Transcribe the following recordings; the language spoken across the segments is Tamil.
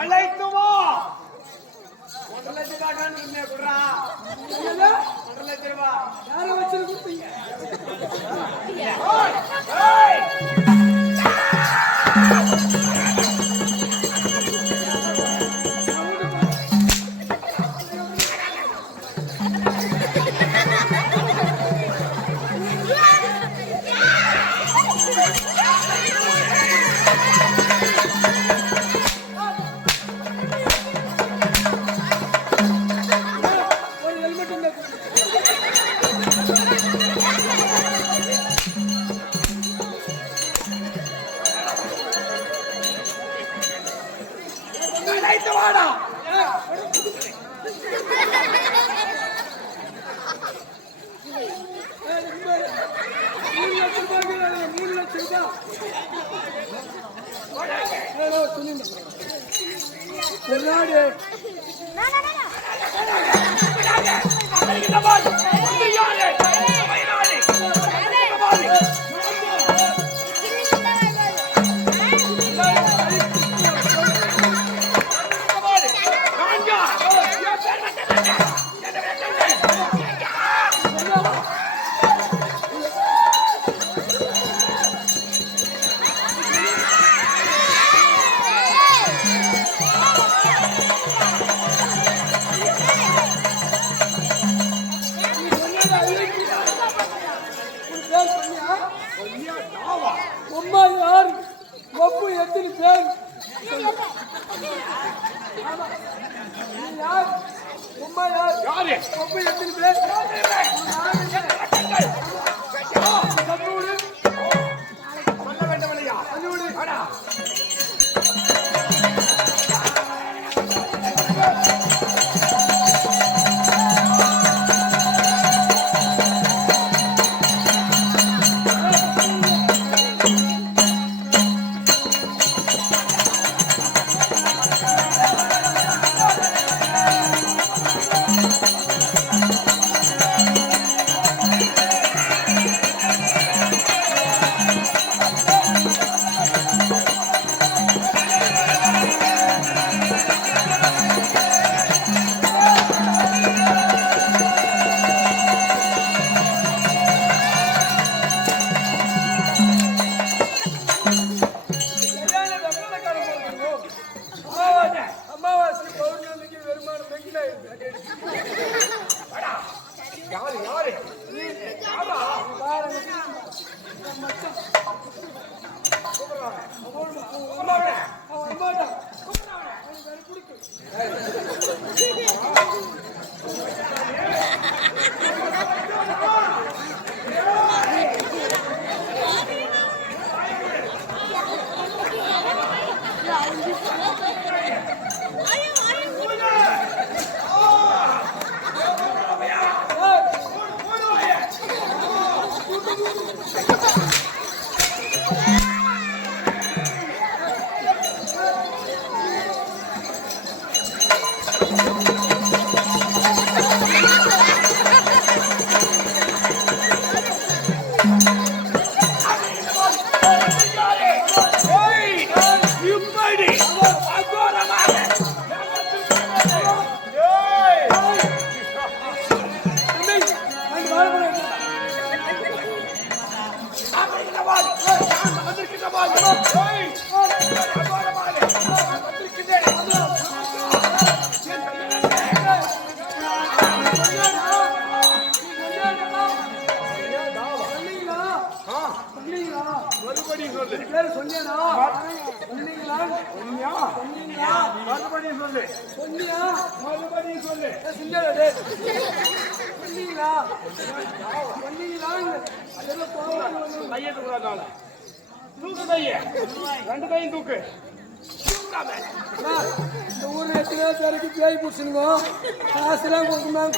அழைத்துவா 1 லட்சம் குடுறா 1 லட்சம் ரூபா யார வச்சு கொடுத்தீங்க?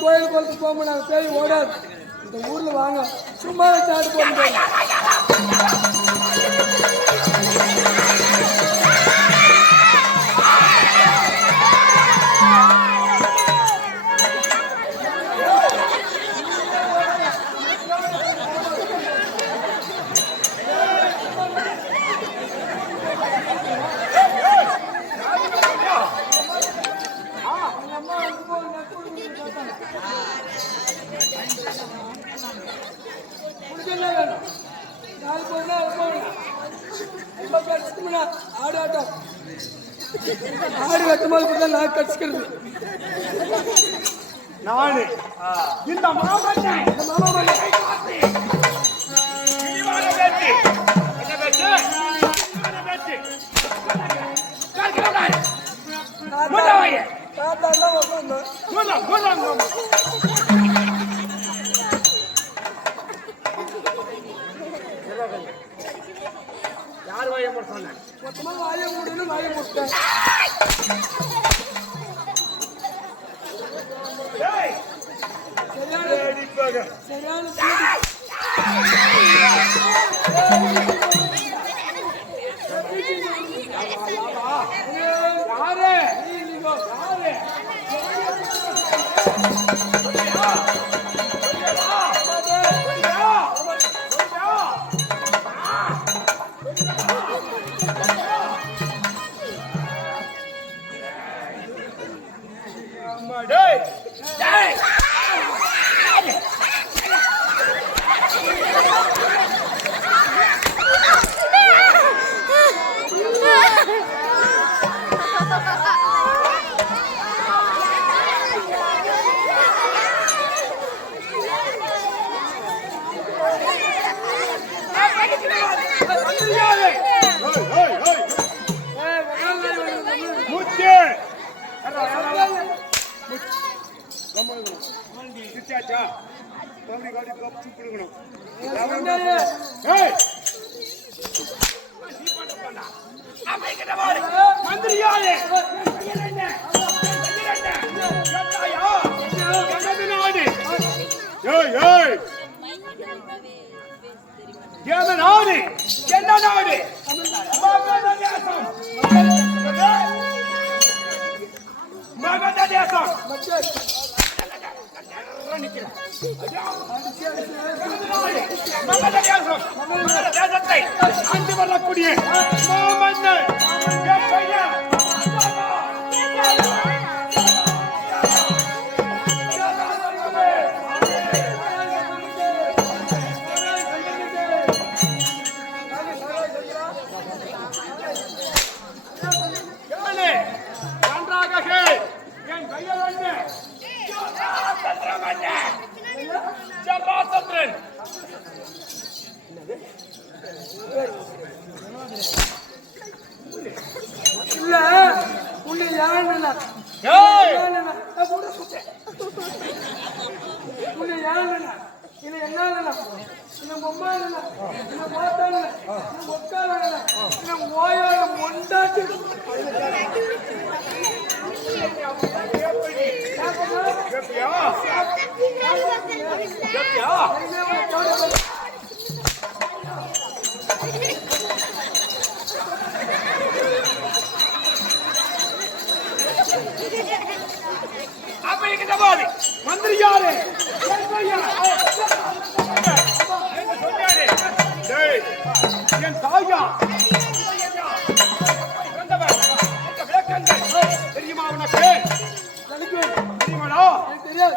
கோயிலுக்கு போக நாங்க பேய் ஓடாது. இந்த ஊர்ல வாங்க சும்மா சாட்டு போட்டு உனக்கு என்ன வேணும்? நாலு போனா ரொம்ப கடிச்சுக்குமா ஆடு ஆட்டம். ஆடு வெட்டும்போது கூட நான் கடிச்சுக்கிறது. நானு இந்த மாமன்னை இனிவான பேச்சு என்ன பேச்சு இனிவான பேச்சு கால்கடை முடாயே தாத்தாலாம் உட்காந்து முடா யார் வாயை மூடுறாங்க மொத்தமா வாயை மூடணும் வாயை மூட்டேன். ஏய் சரியான சரியான யாரு அன்று வரக்கூடிய மாமன்னர் நன்றாக என் கையில் ஜராசந்திரன் இல்ல உன்னை யாருன்னா உன்னை யாருன்னா இல்லை என்ன இந்த பொம்மா இந்த மாத்தான இந்த ஒக்கால இந்த ஓயால மொண்டாட்டு மந்திரி யாரு என் தாயா தெரியுமா உனக்கு தெரியுமாடா தெரியாது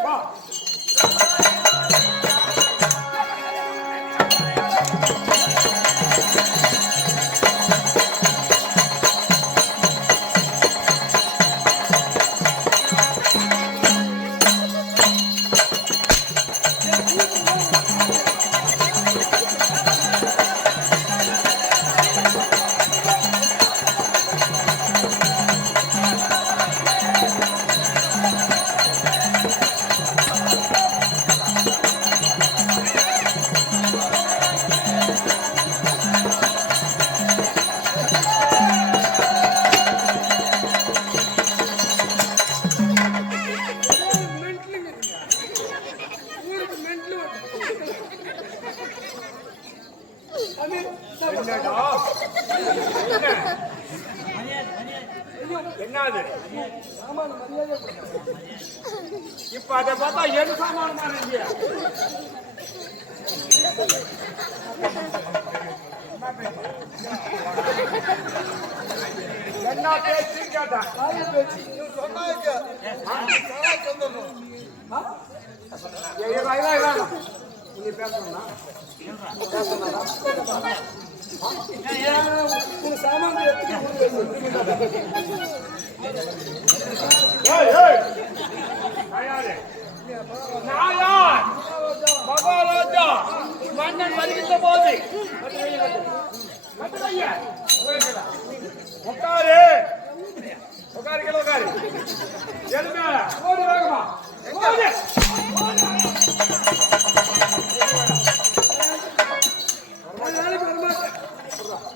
என்னது இப்ப அதை பார்த்தா எது சாமானமான என்ன பேச்சு கேட்டா பேச்சு நீ பேசணும்னா உங்க சாமான் ஏய் ஏய் நாயாரே நாயார் மகாராஜா மன்னன் வருகின்ற போது உட்காரு உட்காரு கீழே உட்காரு எழுமே ஓடி வேகமா ஓடி வேலைக்கு வரமாட்டேன்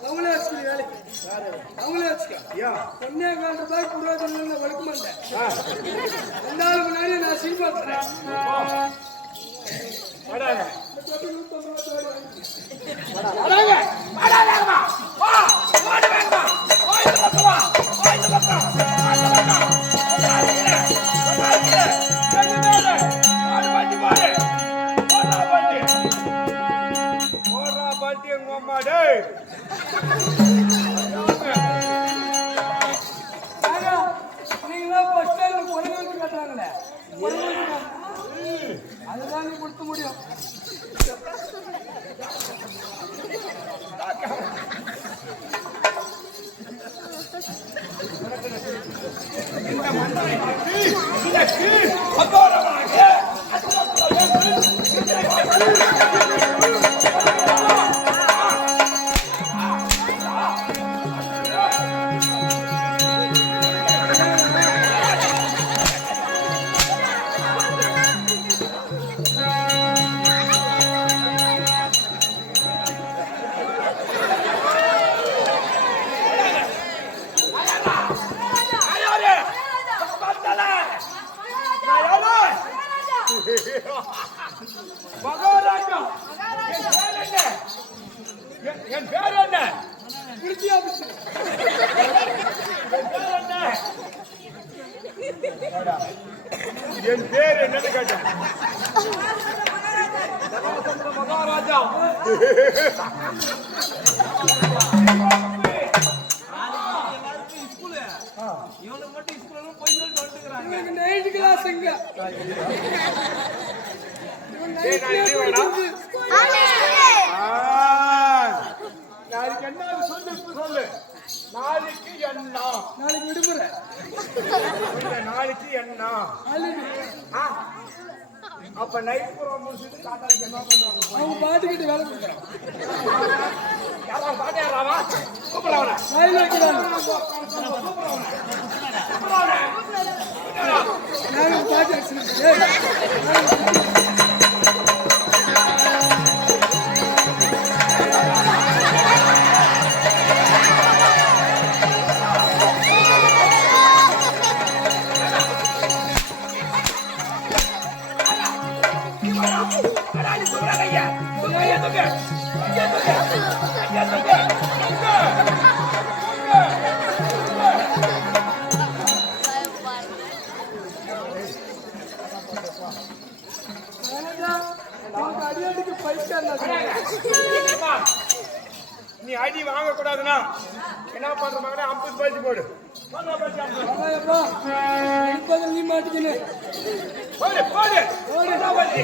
அவங்களே வச்சுக்க வேலைக்கு அவங்களே வச்சுக்க ₹1.25 புரோஜனம் வழுக்க மாட்டேன் 2 நாள் முன்னாடி நான் சீப்பாத்துறேன் வடாங்க வராங்க வாடா வேகமா வா ஓடி வேகமா ஓடி இந்த பக்கம் வா ஓடி இந்த பக்கம் அந்த பக்கம் உட்காரு என்ன மேலே ஆடு பாட்டி பாரு ஓடா பாட்டி உங்க அம்மா டேய் நீங்களாம் ஃபர்ஸ்ட் டைம் குறைஞ்சு கட்டுறாங்களே அதுதான் நீ கொடுக்க முடியும் மகாராஜா என் பேர் என்ன என் பேர் என்னன்னு கேட்டேன் மகாராஜா இவனுக்கு மட்டும் ஸ்கூல்ல போய் சொல்லிட்டு வந்துக்கிறாங்க நைட் கிளாஸ் எங்க நாளைக்கு என்ன சொல்லு நாளைக்கு என்ன நாளைக்கு விடுமுறை நாளைக்கு என்ன அப்ப நைட் புறம் முடிச்சுட்டு காட்டாளுக்கு என்ன பண்ணுவாங்க அவங்க பாட்டுக்கிட்டு வேலை கொடுக்குறான் யாராவது பாட்டியாராவா கூப்பிடுறவன வாயில் வைக்கிறாங்க நானும் பாட்டு அடிச்சுருக்கேன் அடியாடிக்கு பைசா நீ அடி வாங்க கூடாதுன்னா என்ன பண்ற மகனே 50 பைசா போடு நீ மாட்டிக்கினு போடு போடு ஓடு பைசா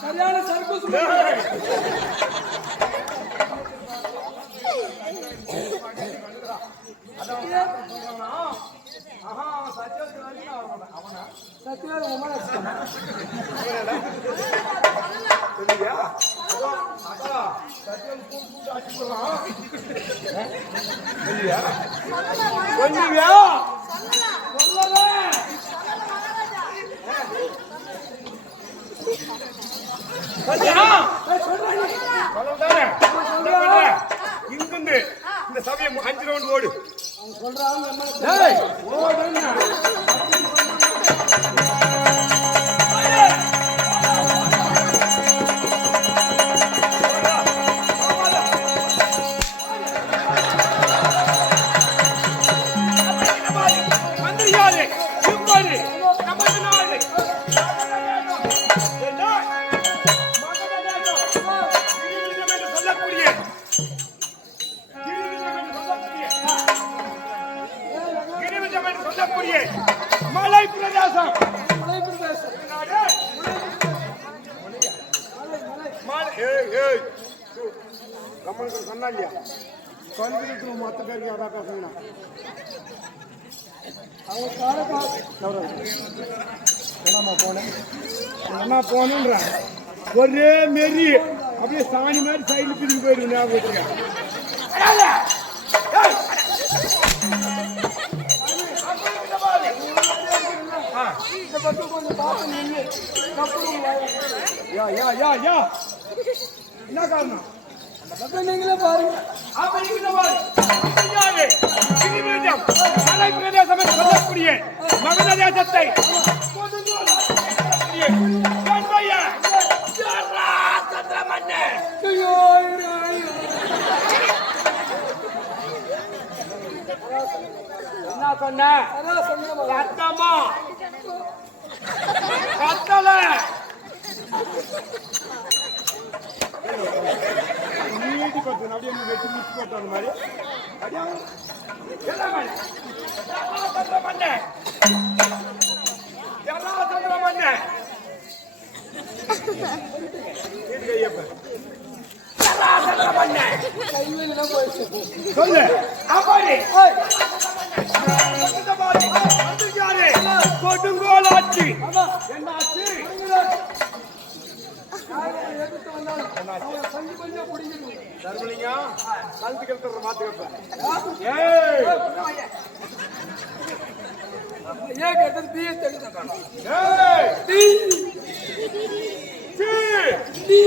சரியான சர்க்கஸ் சத்தியாவது இங்கிருந்து இந்த சபையை 5 ரவுண்ட் ஓடு சொல்றாங்க சொல்லக்கூடிய மலை பிரதேசம். மலை பிரதேசம். நாடு? ஏய் ஏய் கம்மனுக்கு சொன்னா இல்லையா கல்விக்கு மொத்த பேருக்கு அதான் பேசணும். அவங்க காலப்பா என்ன போனேன்ற ஒரே மாரி அப்படியே சாணி மாதிரி சைடில் பிரிஞ்சு போயிடுங்க. ஞாபகம் இந்த பக்கம் கொஞ்சம் பார்த்து நின்று யா யா யா யா என்ன காரணம்? அந்த பக்கம் நீங்களே பாருங்க. மலை பிரதேசம் என்று சொல்லக்கூடிய மகத தேசத்தை ஐயோ, என்ன சொன்ன? அதான் சொன்னேன். சத்தமா கத்தல நீதி பத்து அப்படியே வெட்டி மிஸ் போட்டு அந்த மாதிரி கைவேலிலாம் போயிடுச்சு. சொல்லு அப்பாடி ஏய், கொடுங்கோலாட்சி ஆமா, என்னாச்சு? யாரை எதிர்த்து வந்தாலும் அவங்களை பஞ்சு பஞ்சா பிடிக்கணும். தர்மலிங்கம் கழுத்து கழுத்துற மாத்துக்கப்ப ஏய் ஏன் கேட்டது பிஏ தெளிதான் ஏய் D C D C C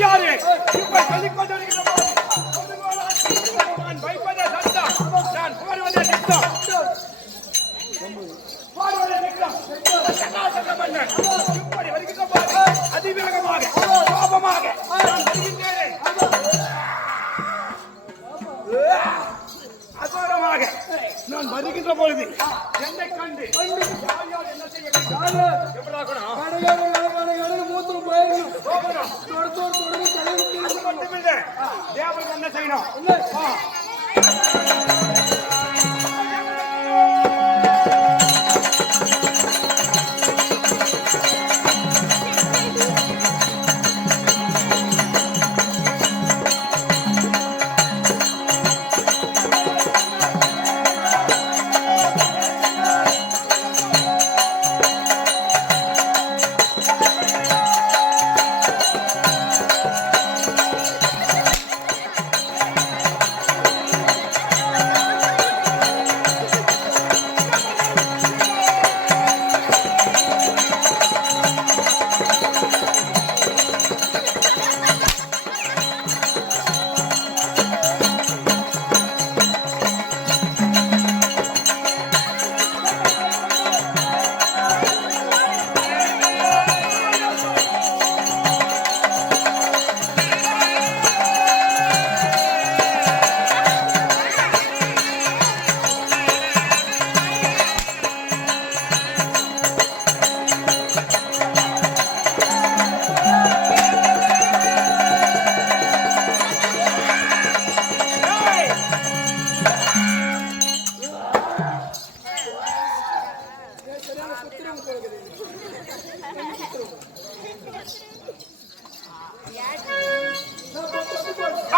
யாரு இப்ப சொல்லிக் கொண்டிருக்கிற நான் வைப்பதே சட்டம், நான் போடுவதே திட்டம். போடுவதே திட்டம். சனாதன மன்னன் இப்படி வருகின்ற போது அதிவேகமாக கோபமாக நான் வருகின்றேன். அகோரமாக நான் வருகின்ற பொழுது என்னை கண்டு யார் யார் என்ன செய்ய வேண்டும்? எப்படி ஆகணும்? மூத்திரம் போயிருக்கணும். போகணும். தொடர்ந்து அது மட்டுமில்லை, தேவன் என்ன செய்யணும்?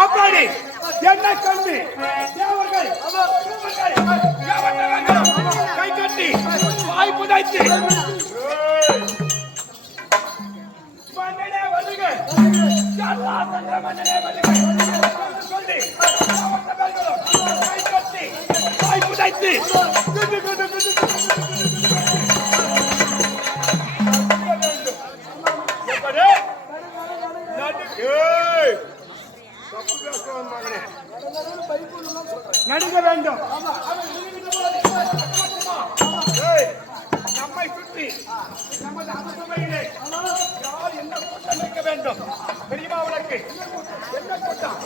அப்பாடி என்னை கண்டு தேவர்கள் கை கட்டி வாய் புதைத்து மன்னனே வருக, சர்வாசந்திர மன்னனே வருக சொல்லி கை கட்டி வாய் புதைத்து நடுங்க வேண்டும். நம்மை சுற்றி நமது அரசவையிலே யார் என்ன கூட்டம் வைக்க வேண்டும் தெரியுமா உனக்கு? என்ன கூட்டம்?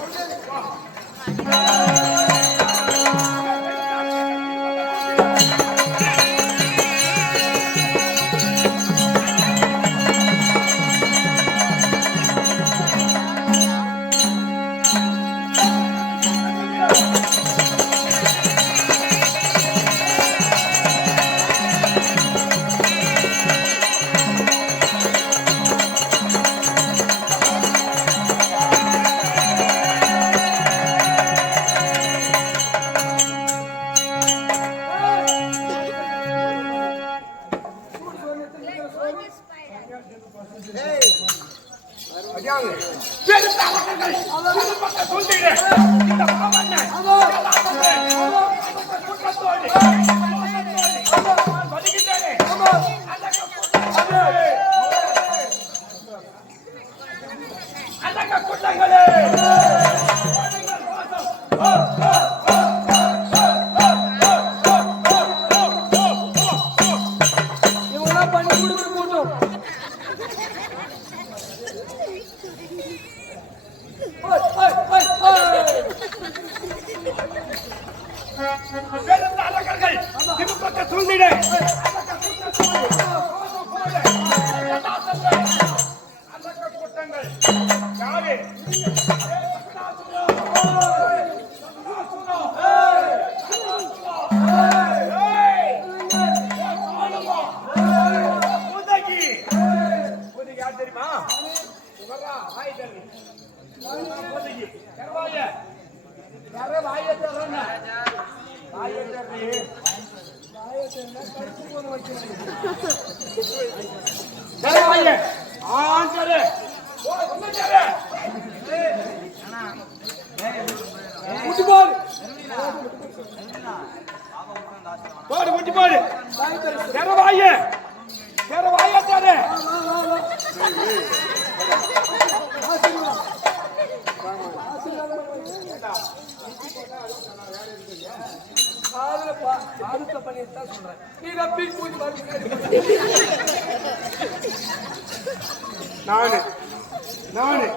நானு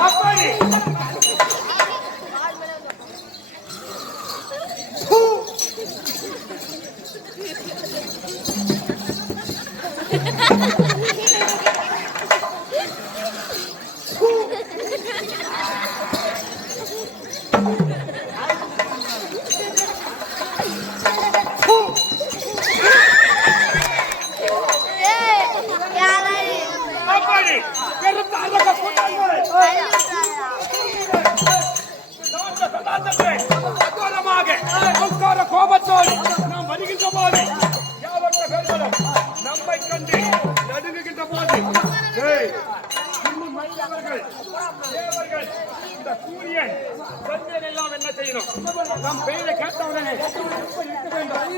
அப்படி கோபத்தோடு நாம் வருகின்ற போது யாவற்ற பேர்களும் நம்மை கண்டு நடுங்குகின்ற போது தேவர்கள் இந்த சூரியன் சந்திரன் எல்லாம் என்ன செய்யணும்? நம் பெயரை கேட்டவுடனே இருக்க வேண்டும்.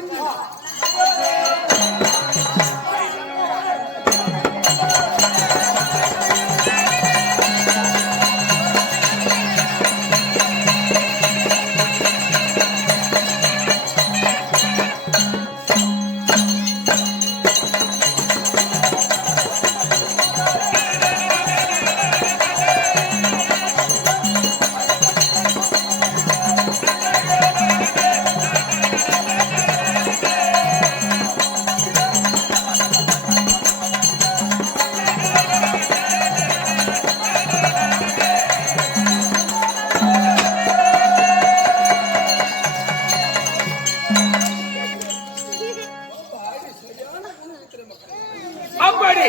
அப்படி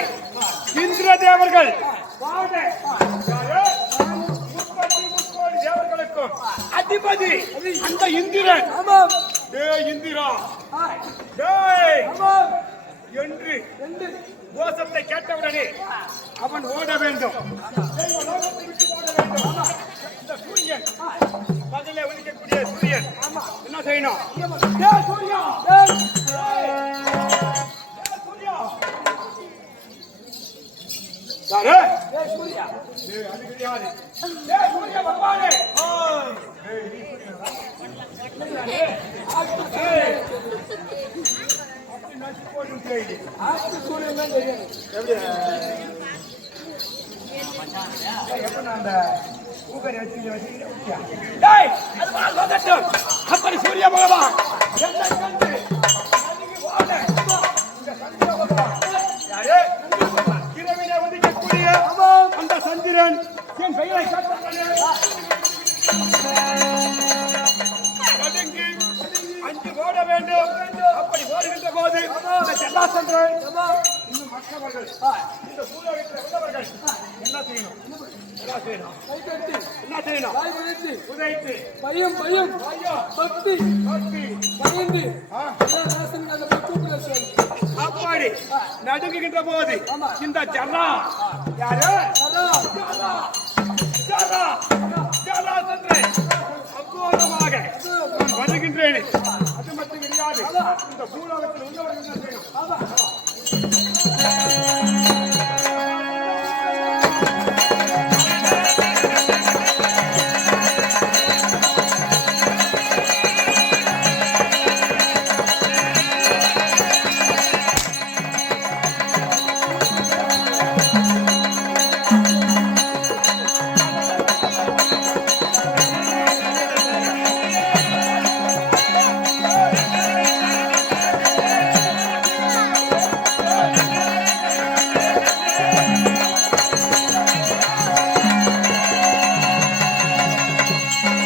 இந்திர தேவர்கள் தேவர்களுக்கும் அதிபதி அந்த இந்திரன் இந்திரா என்று கோஷத்தை கேட்டவுடனே அவன் ஓட வேண்டும். இந்த சூரியன் பகலே ஒழிக்கக்கூடிய சூரியன் என்ன செய்யணும்? சூர்யா யாரு? ஏய் சூர்யா ஏய், அது கிடையாது. ஏய், சூரிய பகவானே. ஏய், நீ சூரியனா? ஏய், அப்படி நச்சு போட்டு தெரியுது. ஆஸ்தி சூரியன் தான் தெரியாது எப்படி? எப்ப நான் அந்த ஊக்கரை வச்சுக்கிறியா? டேய், அது வாழ் வந்துட்டோம். அப்படி சூரிய பகவான் என்னை கண்டு நடுங்கி ஓட. இந்த சந்திர பகவான் யாரு? இரவிலே உதிக்கக்கூடிய அந்த சந்திரன் என் பெயரை கேட்டானே. நடுங்கி அஞ்சு ஓட வேண்டும். அப்படி ஓடுகின்ற போது இந்த ஜலாசந்திரன் இன்னும் மற்றவர்கள் இந்த பூலோகத்தில் உள்ளவர்கள் என்ன செய்யணும்? என்ன செய்யணும்? கை கட்டி என்ன செய்யணும்? கால் விரித்து உதைத்து பயம் பயம் ஐயா பக்தி பக்தி பயந்து ஆ, எல்லாம் ராசன் அந்த கூப்பிட சொல்லி அப்படி நடுங்குகின்ற போது ஆமா. இந்த ஜரா யாரு? அதான் ஜரா ஜரா ஜராசந்திரன் அகோரமாக நான் வருகின்றேன். அது மட்டும் கிடையாது. இந்த பூலோகத்தில் உள்ளவர்கள் என்ன செய்யணும்?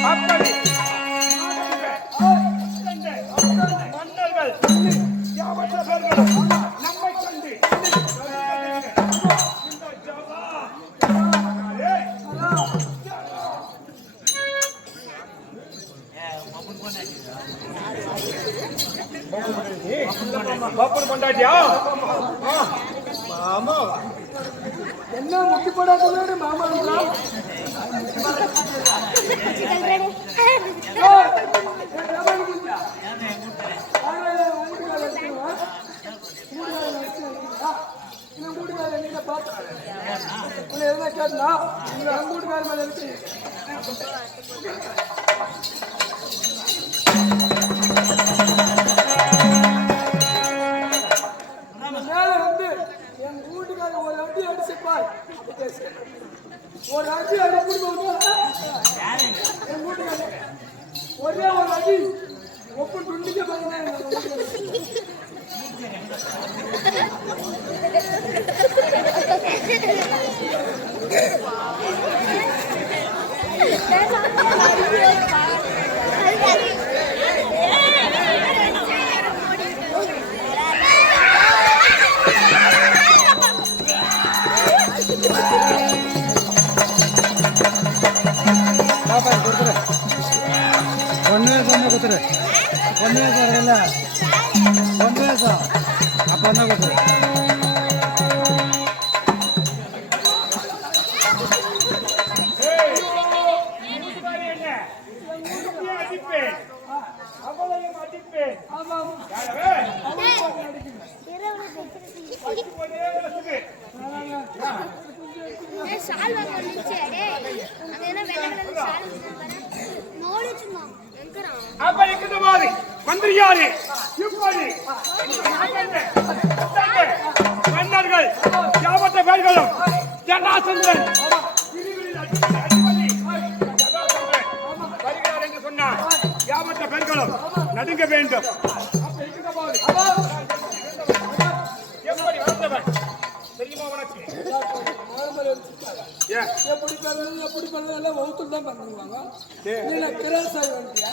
அப்படி மன்னர்கள் யாவற்றவர்களும் நம்மை கண்டு இந்த ஜரா யாரே? பாப்பன் கொண்டாட்டியா? ஆமா. என்ன முட்டி போடாத மாமா மேல வந்து என் வீட்டுக்காரர் ஒரு அடி அடிச்சுப்பார் ஒரு அடி அடி என் வீட்டுக்காரர் ஒரே ஒரு அடி ஒப்பு துண்டிக்க பாருங்க ஒன்று கொடுத்துரு ஒன்று வருதுல்ல ஒன்று அப்போ தான் கொடுத்துரு மந்திரியாரு இப்படி மன்னர்கள் யாவற்ற பேர்களும் ஜனாசந்திரன் வருகிறார் என்று சொன்னார். யாவற்ற பேர்களும் நடுங்க வேண்டும். எப்படி வந்தவர் தெரியுமா உனக்கு? எப்படி பண்ணணும் எப்படி பண்ணணும் எல்லாம் வகுத்துல தான் பண்ணுவாங்க நீங்க கிராஸ் ஆகி வந்துட்டியா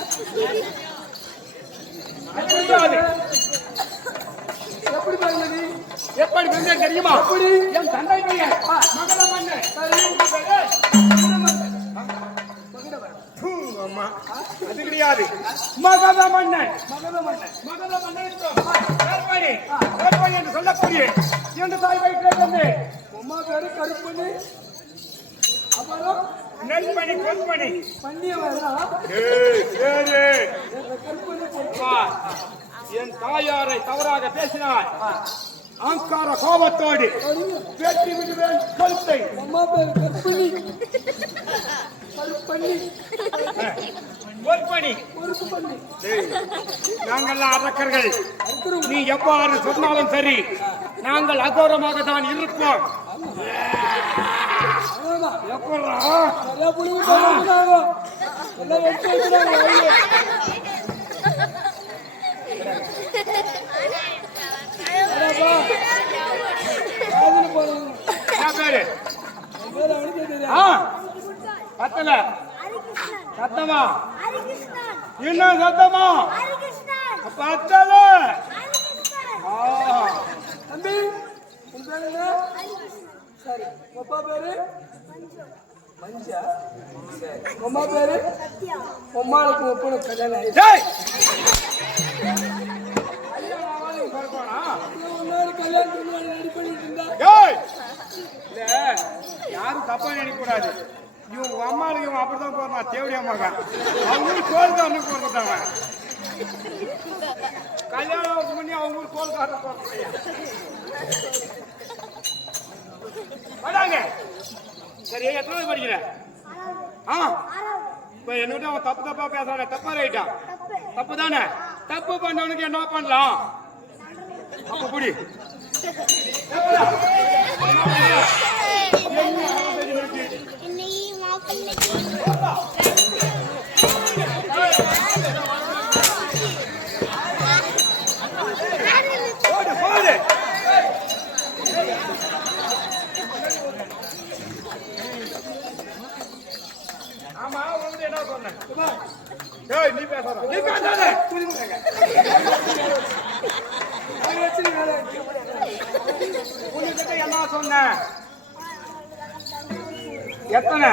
எப்படி பண்ணது எப்படி வந்தேன் தெரியுமா? எப்படி என் தந்தை பையன் மகத மன்னன். அம்மா அது கிடையாது. மகத மன்னன் மகத மன்னன் மகத மன்னன் என்று சொல்லக்கூடிய இரண்டு தாய் வயிற்றில் தந்து உமா பேரு கருப்பண்ணி அப்புறம் நெல்மணி பொன்மணி பண்ணிய வரலாம் கருப்பண்ணி என் தாயாரை தவறாக பேசினார். அங்கார கோபத்தோடு வெட்டி விடுவேன் கழுத்தை. அம்மா பேர் கற்பனி. கற்பனி. பொற்பணி. பொறுப்பு பண்ணி. நாங்கள்லாம் அரக்கர்கள். நீ எவ்வாறு சொன்னாலும் சரி, நாங்கள் அகோரமாக தான் இருப்போம். எப்படா நிறைய புரிவு சொல்லுறாங்க. எல்லாம் வெட்டி வைக்கிறாங்க. பேரு கத்தல சத்தமா இன்னும் சத்தமா பத்தல. தம்பி உன் பேரு என்ன? சரி அப்பா பேரு மஞ்சா. சரி அம்மா பேரு அம்மாளுக்கு ஒப்பனை கல்யாணம் ஆயிடுச்சு. கல்யாணம் ரெடி பண்ணிட்டு இருந்தா யாரும் தப்பா நினைக்க கூடாது. இவங்க அம்மாளுக்கு இவன் அப்படிதான் போறான். தேவடி அம்மாக்கா அவங்க கோல்காரனுக்கு போறதாங்க. கல்யாணம் பண்ணி அவங்க ஊர் கோல்காரன் போறாங்க. சரி எத்தனை படிக்கிற? இப்ப என்கிட்ட அவன் தப்பு தப்பா பேசுறான். தப்பா ரைட்டா? தப்பு தானே. தப்பு பண்ணவனுக்கு என்ன பண்ணலாம்? அப்ப புடி ஆமா வந்து என்ன சொன்னேன்? நீ பேசாத. நீ பேசாத. என்ன சொன்ன? எத்தனை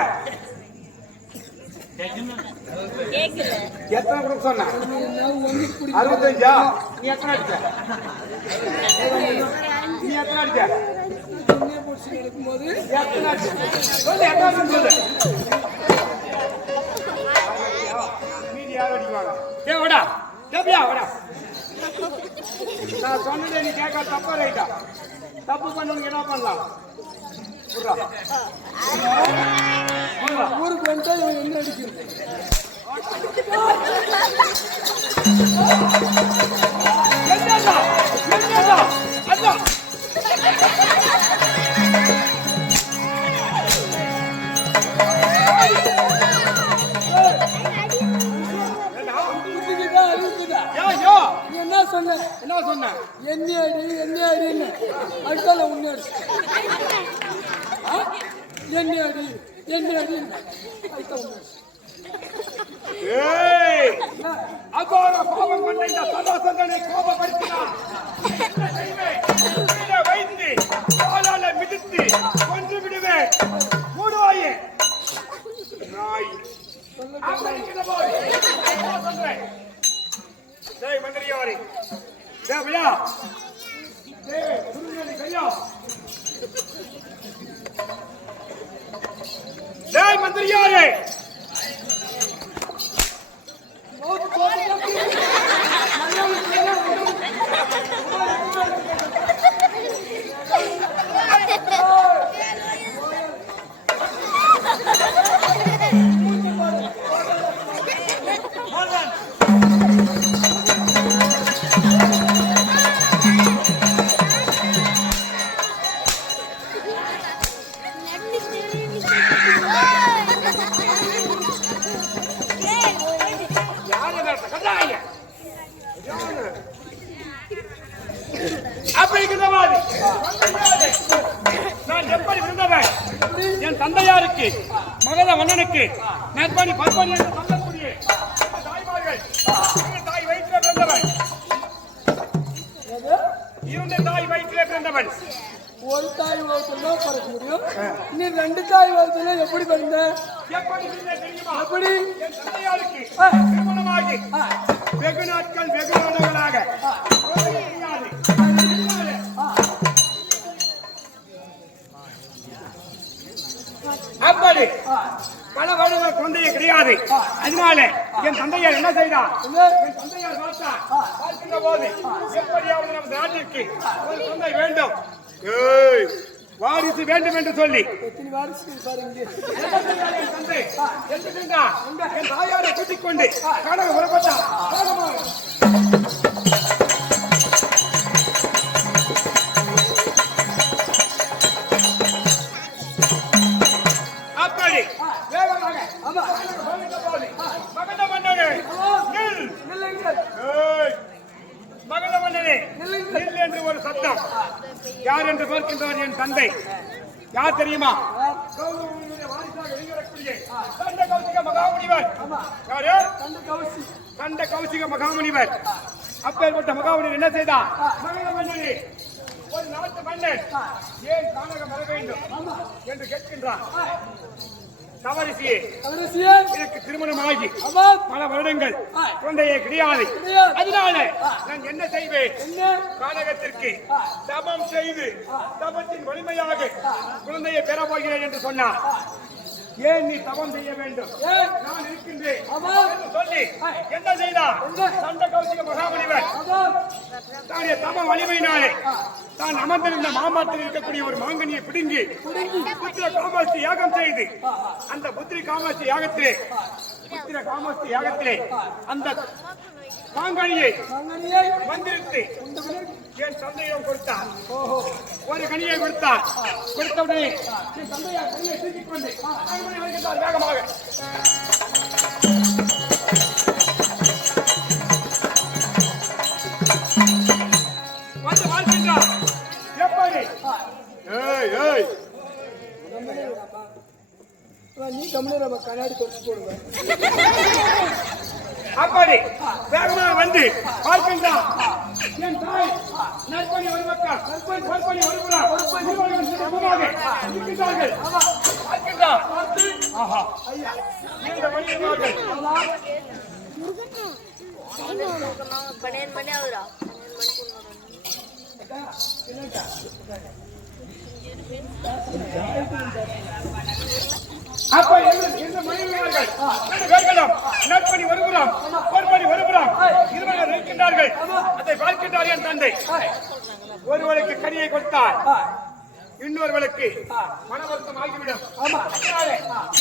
எத்தனை கொடுக்க சொன்ன? 65. நீ எத்தனை அடிச்ச? நீ எத்தனை அடிச்ச? இருக்கும்போது எத்தனை அடிச்ச? சொல்லு எத்தனை சொல்லு. மீதி யாரும் அடிக்குவாங்க. வாடா டேபியா வாடா. நான் சொன்னதே நீ கேட்க தப்பா ரைட்டா? தப்பு பண்ணவனுக்கு என்ன பண்ணலாம்? ஊருக்கு வந்தா இவன் என்ன அடிக்கிறது? என்ன சொன்ன? என்ன சொன்ன? என்ன அடி என்ன அடின்னு அடுத்தால உன்னை அடி. என்ன அடி என்ன அடின்னு அடுத்த உன்னை அகோர கோபம் கொண்ட இந்த சதாசந்தனை கோபப்படுத்தினார். வைத்து காலால மிதித்து கொன்று விடுவேன். மூடுவாயே நாய். மந்திரியாரி தேவையா? கையா மந்திரியாரே நான் எப்படி விருந்தவன்? என் தந்தையாருக்கு மகத மன்னனுக்கு நற்பணி பற்பணி என்று சொல்லக்கூடிய தாய்மார்கள் தாய் வயிற்றிலே பிறந்தவன். இருந்த தாய் வயிற்றிலே பிறந்தவன். ஒரு தாய் வகுத்துல பிறக்க முடியும். நீ 2 தாய் வகுத்துல எப்படி பிறந்த? எப்படி தெரியுமா? அப்படி என் தந்தையாருக்கு திருமணமாகி வெகு நாட்கள் வெகு நாடுகளாக அப்படி பல வருடங்கள் குழந்தையே கிடையாது. அதனால என் தந்தையார் என்ன செய்தார்? என்ன? என் தந்தையார் பார்க்கின்ற போது எப்படியாவது நமது நாட்டிற்கு ஒரு தந்தை வேண்டும், ஏய், வாரிசு வேண்டும் என்று சொல்லி எத்தனை வாரிசு பாருங்க. என் தந்தை எந்த சென்றார்? என் தாயாரை கூட்டிக் கொண்டு காண புறப்பட்டார். அப்படி வேகமாக மகத மன்னனே நில், நில்லுங்கள். ஏய், மகத மன்னனே நில் என்று ஒரு சத்தம். யார் என்று பார்க்கின்றவர்? என் தந்தை. யார் தெரியுமா? கௌரவனுடைய வாரிசாக வெளிவரக்கூடிய கண்ட கௌசிக மகாமுனிவர். யாரு? கண்ட கௌசிக மகாமுனிவர். அப்பேற்பட்ட மகாமுனிவர் என்ன செய்தார்? மகத மன்னனே, ஒரு நாட்டு மன்னன் ஏன் கானகம் வர வேண்டும் என்று கேட்கின்றார். தவறிசியே, எனக்கு திருமணம் ஆகி பல வருடங்கள் குழந்தையே கிடையாது. அதனால நான் என்ன செய்வேன்? கானகத்திற்கு தபம் செய்து தபத்தின் வலிமையாக குழந்தையை பெற போகிறேன் என்று சொன்னார். ஏன் நீ தபம் செய்ய வேண்டும்? நான் இருக்கின்றேன் என்று சொல்லி என்ன செய்தார்? சண்ட கௌசிக மகாமுனிவர் தன்னுடைய தப வலிமையினாலே தான் அமர்ந்திருந்த மாமரத்தில் இருக்கக்கூடிய ஒரு மாங்கனியை பிடுங்கி புத்திர காமாட்சி யாகம் செய்து அந்த புத்திர காமாட்சி யாகத்திலே அந்த மாங்கனியை மந்திரித்து என் தந்தையிடம் கொடுத்தார். ஒரு கனியை கொடுத்தார். கொடுத்தவுடனே என் தந்தையார் கனியை தூக்கிக் கொண்டு அரண்மனை வருகின்றார் வேகமாக. வந்து வாழ்கின்றார். எப்படி? ஏய் ஏய், நீ தமிழர் கண்ணாடி தொடச்சு போடுவேன். அப்படி வேகமாக வந்து பார்க்கின்றார். என் தாய் நற்பணி ஒரு பக்கம், நற்பணி ஒரு புறம், சமமாக இருக்கின்றார்கள். பார்க்கின்றார். ஆஹா, இந்த மனிதர்கள் அப்ப இந்த மனிதர்கள் நற்பணி ஒருபுறம், பொற்பணி ஒருபுறம் இருவர்கள் இருக்கின்றார்கள். அதை பார்க்கின்றார் என் தந்தை. ஒருவருக்கு கனியை கொடுத்தார், இன்னொருவருக்கு மன வருத்தம் ஆகிவிடும்.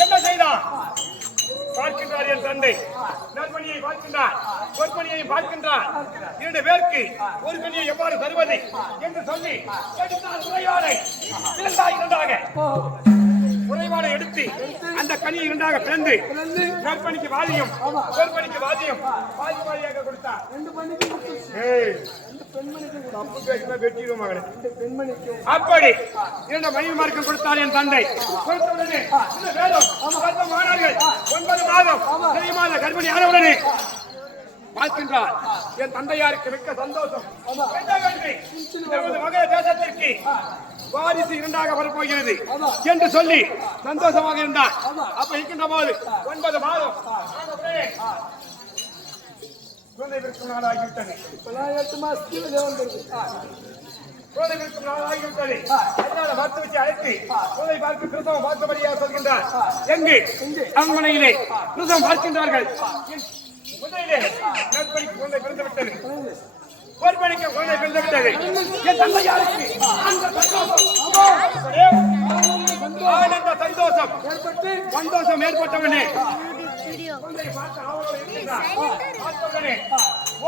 என்ன செய்தார்? பார்க்கின்றார் என் தந்தை. நற்பணியை பார்க்கின்றார், பொற்பணியை பார்க்கின்றார். இரண்டு பேருக்கு ஒரு கனியை எவ்வாறு தருவது என்று சொல்லி எடுத்தார் உரையாடை. இரண்டாக உறைவாடை எடுத்து அந்த கனியை இரண்டாக பிளந்து நற்பணிக்கு வாதியும் பொற்பணிக்கு வாதியும் வாதியாக கொடுத்தார். அப்படி இரண்டு மனைவிமாருக்கு கொடுத்தார் என் தந்தை. கொடுத்தவுடனே 9 மாதம் கர்ப்பிணி ஆனவுடனே பார்க்கின்றார். என் தந்தையாருக்கு மிக்க சந்தோஷம். மகர தேசத்திற்கு வாரிசு இரண்டாக வரப்போகிறது என்று சொல்லி சந்தோஷமாக இருந்தார். அப்ப இருக்கின்ற போது 9 மாதம் குழந்தை பிறக்கும் நாள் ஆகிவிட்டது. 8 மாசத்துக்கு வந்துருது. குழந்தை பிறக்கும் நாள் ஆகிவிட்டது. அதனால மருத்துவத்தை அழைத்து குழந்தை பார்க்க பிரசவம் பார்த்தபடியாக சொல்கின்றார். எங்கு? அரண்மனையிலே பிரசவம் பார்க்கின்றார்கள். முதலிலே நற்பணிக்கு குழந்தை பிறந்து விட்டது, பொற்பணிக்கு குழந்தை பிறந்து விட்டது. என் தந்தையாருக்கு அந்த சந்தோஷம் ஏற்பட்டவனே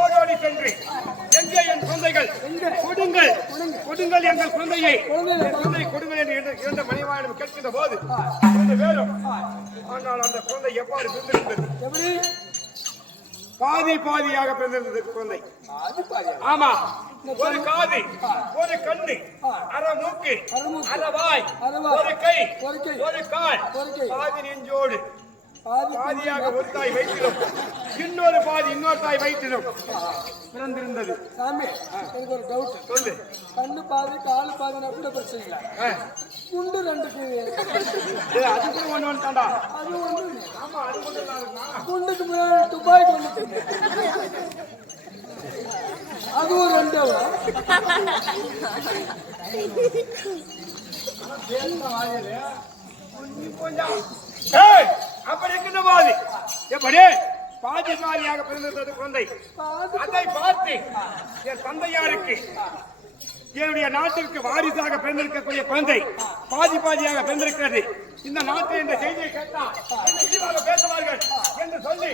ஓடோடி சென்று எங்கே என் குழந்தைகள்? கொடுங்கள், கொடுங்கள் எங்கள் குழந்தையை, குழந்தை கொடுங்கள் என்று இரண்டு மனைவியாரிடம் கேட்கின்ற போது 2 பேரும். ஆனால் அந்த குழந்தை எவ்வாறு பிறந்திருந்தது? பாதியாக பிறந்திருந்தது குழந்தை. ஆமா, ஒரு காது, ஒரு கண்ணு, அரை மூக்கு, அரை வாய், ஒரு கை, ஒரு கால், பாதி நெஞ்சோடு பாதியாக ஒரு தாய் வயிற்றிலும் இன்னொரு பாதி இன்னொரு தாய் வயிற்றிலும் பிறந்திருந்தது. சாமி, எனக்கு ஒரு டவுட். சொல்லு. கண்ணு பாதி காலு பாதினா கூட பிரச்சனை இல்லை. குண்டு 2 அது கூட ஒண்ணு தாண்டா. அது ஒண்ணு. ஆமா, அது ஒண்ணு. குண்டுக்கு முன்னாடி துபாய் கொண்டு அதுவும் 2. ஏய், அப்படி இருக்கின்ற போது எப்படி பாதி பாதியாக பிறந்தது குழந்தை. அதை பார்த்து என் தந்தையாருக்கு என்னுடைய நாட்டிற்கு வாரிசாக பிறந்திருக்கக்கூடிய குழந்தை பாதி பாதியாக பிறந்திருக்கிறது. இந்த நாட்டில் இந்த செய்தியை கேட்டால் விரிவாக பேசுவார்கள் என்று சொல்லி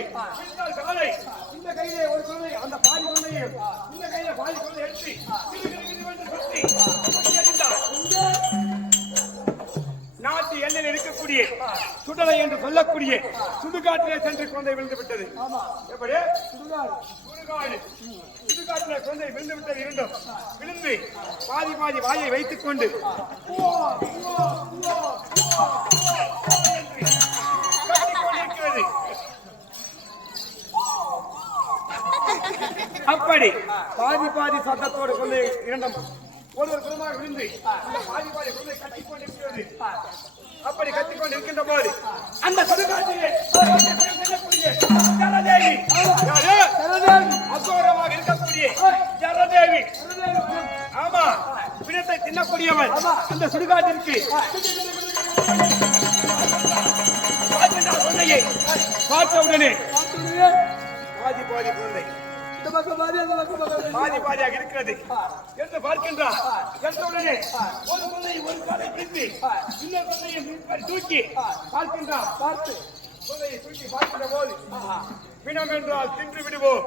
காலை இந்த கையிலே ஒரு குழந்தை அந்த பாதி குழந்தையும் இந்த கையில பாதி குழந்தை எடுத்து நாட்டு எல்லையில் இருக்கக்கூடிய சுடலை என்று சொல்லக்கூடிய சுடுகாட்டிலே சென்று குழந்தை விழுந்து விட்டது. எப்படி சுடுகாட்டிலே குழந்தை விழுந்து விட்டது. இரண்டும் விழுந்து பாதி பாதி வாயை வைத்துக் கொண்டு அப்படி பாதி பாதி சத்தத்தோடு குழந்தை இரண்டும் ஒரு குடும்பமாக விழுந்து பாதி பாதி குழந்தை கட்டிக்கொண்டிருக்கிறது. அப்படி கத்திக்கொண்டு இருக்கின்ற போது அந்த சுடுகாட்டிலே ஜரதேவி அகோரமாக இருக்கக்கூடிய ஜரதேவி, ஆமா பிணத்தை தின்னக்கூடியவன் அந்த சுடுகாட்டிற்கு குழந்தையை பார்த்தவுடனே பாதி பாதி குழந்தை பாதி பாதியாக இருக்கிறது என்று பார்க்கின்றார். உடனே ஒரு குழந்தை ஒரு காலை பிடித்து இன்னொரு குழந்தையை தூக்கி பார்க்கின்றார். பார்த்து குழந்தையை தூக்கி பார்க்கின்ற போது பிணம் என்றால் தின்று விடுவோம்,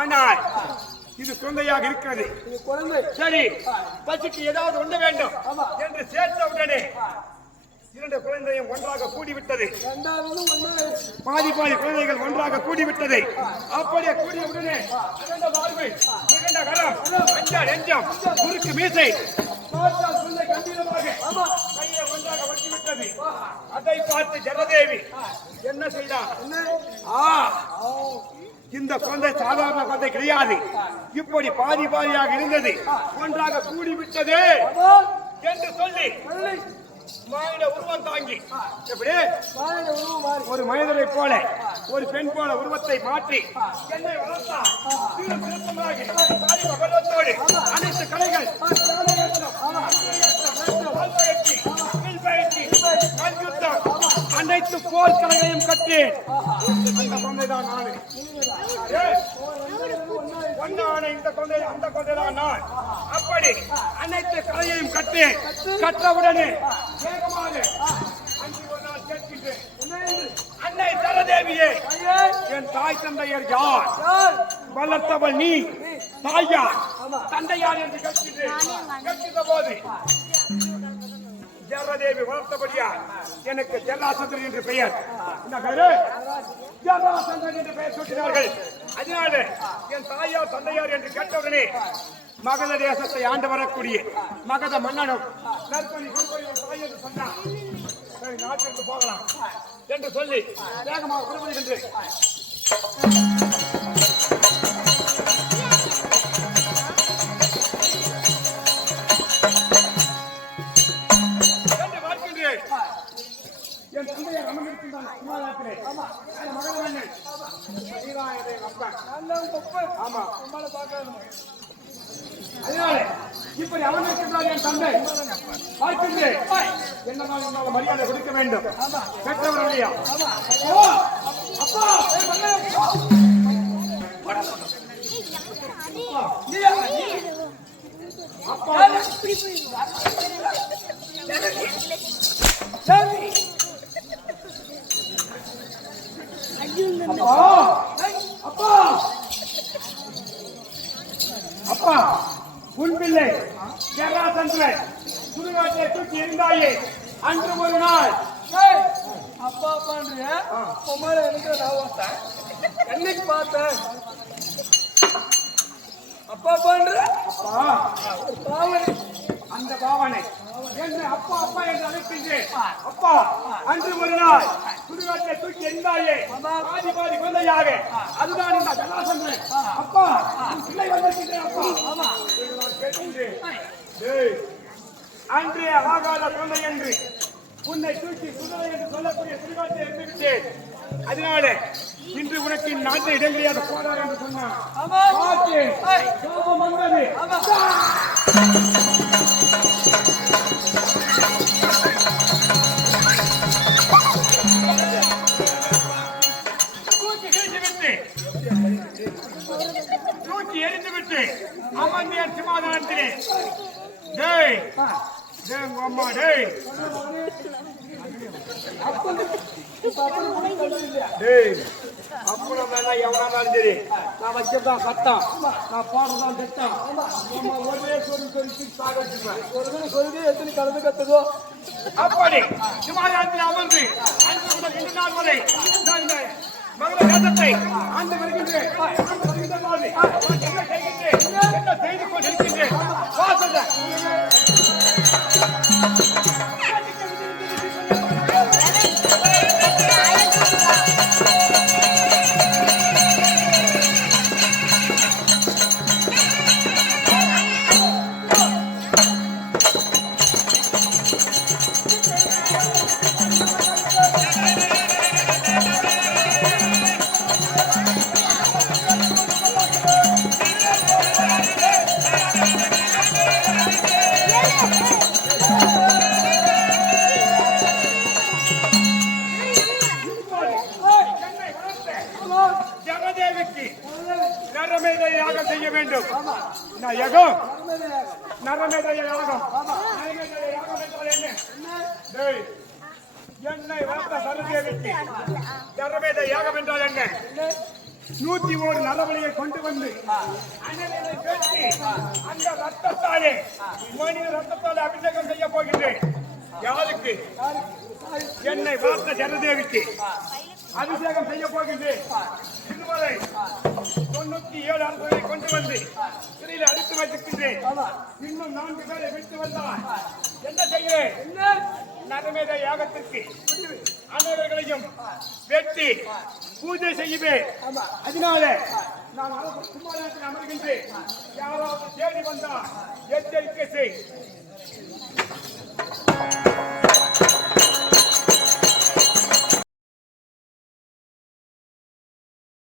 ஆனால் இது குழந்தையாக இருக்கிறது. சரி பசிக்கு ஏதாவது உண்ண வேண்டும் என்று சேர்த்த உடனே இரண்டு குழந்தையும் ஒன்றாக கூடிவிட்டது. பாதி பாதி குழந்தைகள் ஒன்றாக கூடிவிட்டது. அப்படியே கூடிய உடனே மிகுந்த கரம், அஞ்சால் நெஞ்சம், குறுக்கு மீசை கையை ஒன்றாக வச்சுவிட்டது. அதை பார்த்து ஜலதேவி என்ன செய்தார்? இந்த குழந்தை சாதாரண குழந்தை கிடையாது, இப்படி பாதி பாதியாக இருந்தது ஒன்றாக கூடிவிட்டது என்று சொல்லி மனித உருவம் தாங்கி எப்படி ஒரு மனிதரை போல ஒரு பெண் போல உருவத்தை மாற்றி என்னை வளர்த்தார். அனைத்து கலைகள் அனைத்து போர் கலைகளையும் கட்டி அந்த குழந்தைதான் நானு. ஒன்னான இந்த குழந்தை அந்த குழந்தைதான் நான். அப்படி அனைத்து கலையையும் கட்டி கற்றவுடனே வேகமாக அன்று ஒரு நாள் கேட்கின்றேன், அன்னை ஜலதேவியே என் தாய் தந்தையர் யார்? வளர்த்தவள் நீ, தாயார் தந்தையார் என்று கேட்கின்ற போது ஜலதேவி வளர்த்தபடியா எனக்கு ஜல்லாசந்தன் என்று பெயர். இந்த பேரு ஜல்லாசந்தன் என்று பெயர் சூட்டினார்கள். அதனால என் தாயார் தந்தையார் என்று கேட்டவுடனே மகத தேசத்தை ஆண்டு வரக்கூடிய மகத மன்னனும் நற்பணி தாய் என்று சொன்னார். சரி நாட்டிற்கு போகலாம் என்று சொல்லி வேகமாக புறப்படுகின்றேன். என் தந்தையார் அமர்ந்திருக்கின்றான் சிம்மாசனத்திலே. மகத மன்னன் ஆமா அதனால இப்படி அமர்ந்திருக்கின்றார் என் தந்தை. பார்க்கின்றேன் என்னதான் என்னால் மரியாதை கொடுக்க வேண்டும். பெற்றவர் இல்லையா? அப்பா அப்பா அப்பா உன் பிள்ளை ஜராசந்தன் சுடுகாட்டை தூக்கி இருந்தாயே அன்று ஒரு நாள் அப்பா பண்றிய பொம்மால எனக்கு என்னைக்கு பார்த்தேன் அப்பா பண்ற பாவனை அந்த பாவனை என்று அப்பா அப்பா என்று அழைக்கின்றேன். அப்பா அன்று ஒரு நாள் சுடுகாட்டை தூக்கி எரிந்தாயே பாதி பாதி குழந்தையாக, அதுதான் இந்த ஜலாசந்தன். அப்பா பிள்ளை வந்திருக்கின்றேன். அப்பா கேட்கின்றேன், அன்றே ஆகாத குழந்தை என்று உன்னை தூக்கி சுடலை என்று சொல்லக்கூடிய சுடுகாட்டை எரிந்துவிட்டேன். அதனால இன்று உனக்கு நாட்டை இடம் கிடையாது போடாது என்று சொன்னான். கோபம் வந்தது. எங்க அம்மா டேய் டேய் அப்புறம் வேணா எவனாலும் சரி நான் வச்சதான் சட்டம் நான் போறதான் திட்டம் நம்ம ஒரே சொல்லி சாக வச்சுருவேன் சொல்லி எத்தனை கலந்து கத்துதோ அப்படி சிமாலயத்தில் அமர்ந்து அன்று முதல் 2 நாள் வரை நான் இந்த மகள வேதத்தை ஆண்டு வருகின்றேன் என்ன செய்கின்றேன் என்ன செய்து கொண்டிருக்கின்றேன் வாசல்ல ஜெகதேவிக்கு நரமேத யாகம் செய்ய வேண்டும். யாகம் நரமேத யாகம். நரமேத யாகம் என்றால் என்ன? டேய், என்னை வளர்த்த சரதேவிக்கு நரமேத யாகம் என்றால் என்ன? 101 நரபலியை கொண்டு வந்து அண்ணனை பேசி அந்த ரத்தத்தாலே மனித ரத்தத்தாலே அபிஷேகம் செய்ய போகின்றேன். யாருக்கு? என்னை வளர்த்த ஜனதேவிக்கு அபிஷேகம் செய்ய போகின்றேன். இதுவரை 97 அன்பர்களை கொண்டு வந்து சிறையில் அடித்து வைத்திருக்கின்றேன். இன்னும் 4 பேரை விட்டு வந்தால் என்ன செய்கிறேன்? நரமேத யாகத்திற்கு அனைவர்களையும் வெட்டி பூஜை செய்யுவேன். அதனால நான் சிம்மாசனத்தில் அமர்கின்றேன். யாராவது தேடி வந்தால் எச்சரிக்கை செய்.